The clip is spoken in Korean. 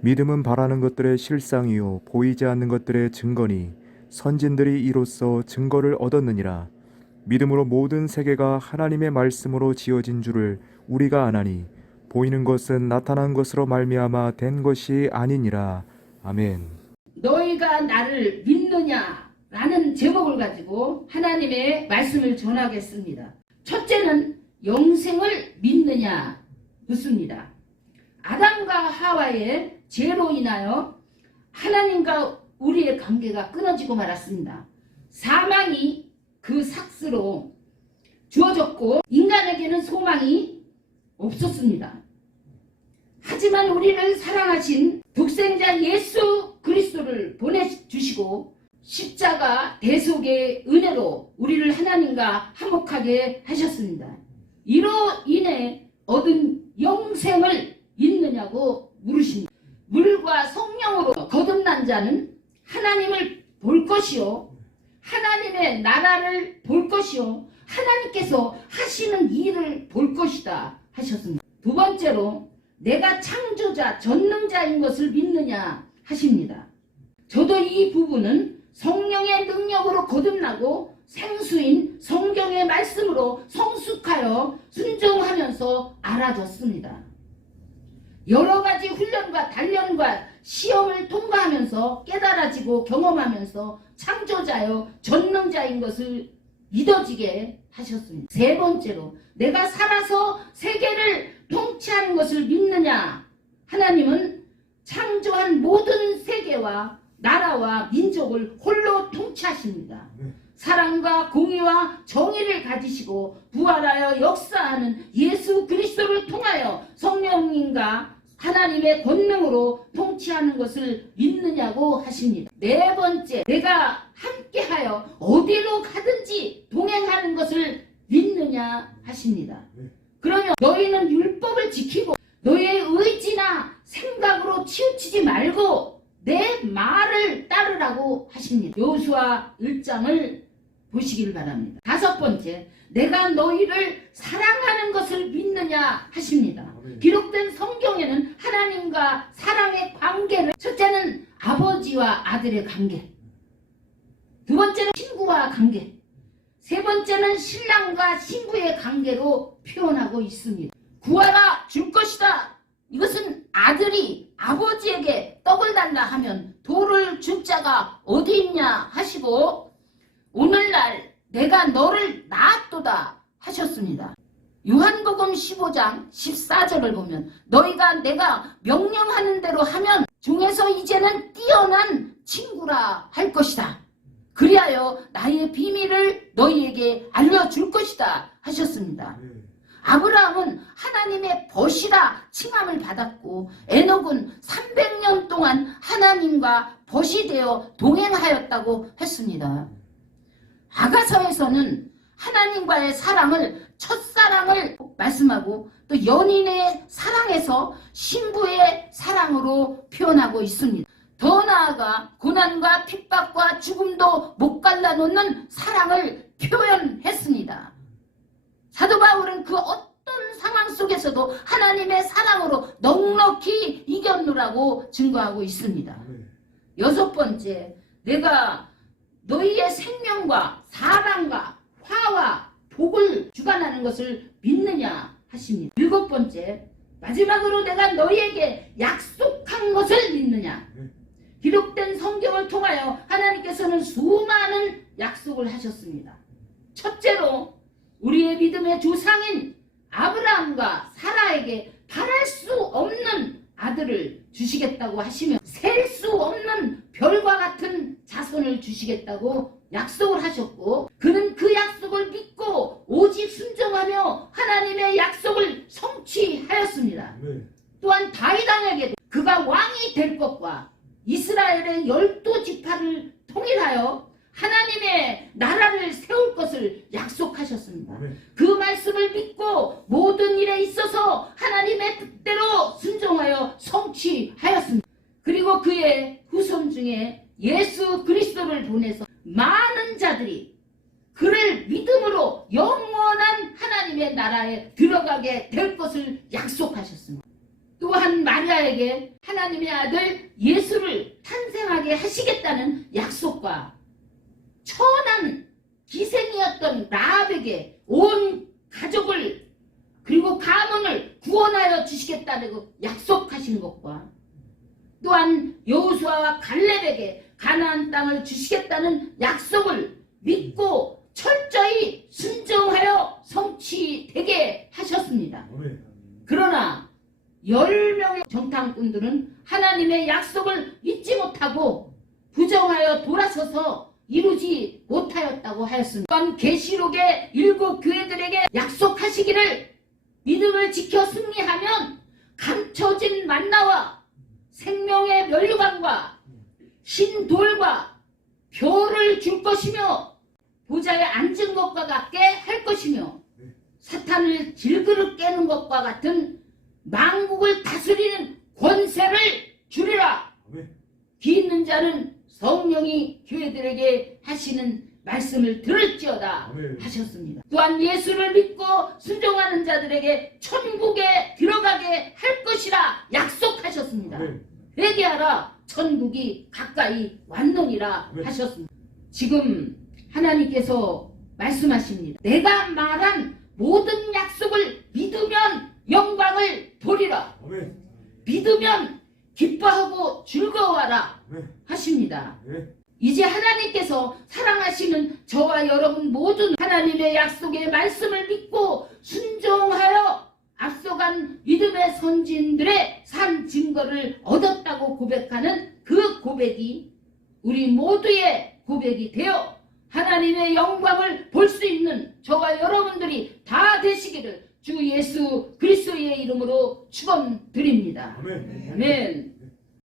믿음은 바라는 것들의 실상이요 보이지 않는 것들의 증거니 선진들이 이로써 증거를 얻었느니라. 믿음으로 모든 세계가 하나님의 말씀으로 지어진 줄을 우리가 아나니 보이는 것은 나타난 것으로 말미암아 된 것이 아니니라. 아멘. 너희가 나를 믿느냐라는 제목을 가지고 하나님의 말씀을 전하겠습니다. 첫째는 영생을 믿느냐 묻습니다. 아담과 하와의 죄로 인하여 하나님과 우리의 관계가 끊어지고 말았습니다. 사망이 그 삭스로 주어졌고 인간에게는 소망이 없었습니다. 하지만 우리를 사랑하신 독생자 예수 그리스도를 보내주시고 십자가 대속의 은혜로 우리를 하나님과 화목하게 하셨습니다. 이로 인해 얻은 영생을 있느냐고 물으십니다. 물과 성령으로 거듭난 자는 하나님을 볼 것이요 하나님의 나라를 볼 것이요 하나님께서 하시는 일을 볼 것이다 하셨습니다. 두 번째로 내가 창조자 전능자인 것을 믿느냐 하십니다. 저도 이 부분은 성령의 능력으로 거듭나고 생수인 성경의 말씀으로 성숙하여 순종하면서 알아졌습니다. 여러 가지 훈련과 단련과 시험을 통과하면서 깨달아지고 경험하면서 창조자여 전능자인 것을 믿어지게 하셨습니다. 세 번째로 내가 살아서 세계를 통치하는 것을 믿느냐. 하나님은 창조한 모든 세계와 나라와 민족을 홀로 통치하십니다. 사랑과 공의와 정의를 가지시고 부활하여 역사하는 예수 그리스도를 통하여 성령님과 하나님의 권능으로 통치하는 것을 믿느냐고 하십니다. 네 번째, 내가 함께하여 어디로 가든지 동행하는 것을 믿느냐 하십니다. 그러면 너희는 율법을 지키고 너희의 의지나 생각으로 치우치지 말고 내 말을 따르라고 하십니다. 여호수아 1장을 보시길 바랍니다. 다섯 번째, 내가 너희를 사랑하는 것을 믿느냐 하십니다. 기록된 성경에는 하나님과 사랑의 관계를, 첫째는 아버지와 아들의 관계, 두 번째는 친구와 관계, 세 번째는 신랑과 신부의 관계로 표현하고 있습니다. 구하라 줄 것이다. 이것은 아들이 아버지에게 떡을 달라 하면 돌을 줄 자가 어디 있냐 하시고 오늘날 내가 너를 낳았도다 하셨습니다. 요한복음 15장 14절을 보면 너희가 내가 명령하는 대로 하면 중에서 이제는 뛰어난 친구라 할 것이다. 그리하여 나의 비밀을 너희에게 알려줄 것이다 하셨습니다. 아브라함은 하나님의 벗이라 칭함을 받았고 에녹은 300년 동안 하나님과 벗이 되어 동행하였다고 했습니다. 아가서에서는 하나님과의 사랑을 첫사랑을 말씀하고 또 연인의 사랑에서 신부의 사랑으로 표현하고 있습니다. 더 나아가 고난과 핍박과 죽음도 못 갈라놓는 사랑을 표현했습니다. 사도 바울은 그 어떤 상황 속에서도 하나님의 사랑으로 넉넉히 이겼노라고 증거하고 있습니다. 여섯 번째, 내가 너희의 생명과 사랑과 화와 복을 주관하는 것을 믿느냐 하십니다. 일곱 번째, 마지막으로 내가 너희에게 약속한 것을 믿느냐. 기록된 성경을 통하여 하나님께서는 수많은 약속을 하셨습니다. 첫째로 우리의 믿음의 조상인 아브라함과 사라에게 바랄 수 없는 아들을 주시겠다고 하시며 셀 수 없는 별과 같은 자손을 주시겠다고 약속을 하셨고 그는 그 약속을 믿고 오직 순종하며 하나님의 약속을 성취하였습니다. 또한 다윗 왕에게도 그가 왕이 될 것과 이스라엘의 12지파를 통일하여 하나님의 나라를 세울 것을 약속하셨습니다. 그 말씀을 믿고 모든 일에 있어서 하나님의 뜻대로 순종하여 성취하였습니다. 그리고 그의 후손 중에 예수 그리스도를 보내서 많은 자들이 그를 믿음으로 영원한 하나님의 나라에 들어가게 될 것을 약속하셨습니다. 또한 마리아에게 하나님의 아들 예수를 탄생하게 하시겠다는 약속과 천한 기생이었던 라합에게 온 가족을 그리고 가문을 구원하여 주시겠다고 약속하신 것과 또한 여호수아와 갈렙에게 가나안 땅을 주시겠다는 약속을 믿고 철저히 순종하여 성취되게 하셨습니다. 그러나 10명의 정탐꾼들은 하나님의 약속을 잊지 못하고 부정하여 돌아서서 이루지 못하였다고 하였습니다. 또한 계시록의 7 교회들에게 약속하시기를 믿음을 지켜 승리하면 감춰진 만나와 생명의 면류관과 흰돌과 별을 줄 것이며 보좌에 앉은 것과 같게 할 것이며 사탄을 질그릇 깨는 것과 같은 만국을 다스리는 권세를 주리라. 귀 있는 자는 성령이 교회들에게 하시는 말씀을 들을지어다 하셨습니다. 또한 예수를 믿고 순종하는 자들에게 천국에 들어가게 할 것이라 약속하셨습니다. 회개하라, 천국이 가까이 왔느니라 하셨습니다. 지금 하나님께서 말씀하십니다. 내가 말한 모든 약속을 믿으면 영광을 돌리라. 믿으면 기뻐하고 즐거워하라 하십니다. 이제 하나님께서 사랑하시는 저와 여러분 모두는 하나님의 약속의 말씀을 믿고 순종하여 앞서간 믿음의 선진들의 산 증거를 얻었다고 고백하는 그 고백이 우리 모두의 고백이 되어 하나님의 영광을 볼 수 있는 저와 여러분들이 다 되시기를 주 예수 그리스도의 이름으로 축원드립니다. 아멘.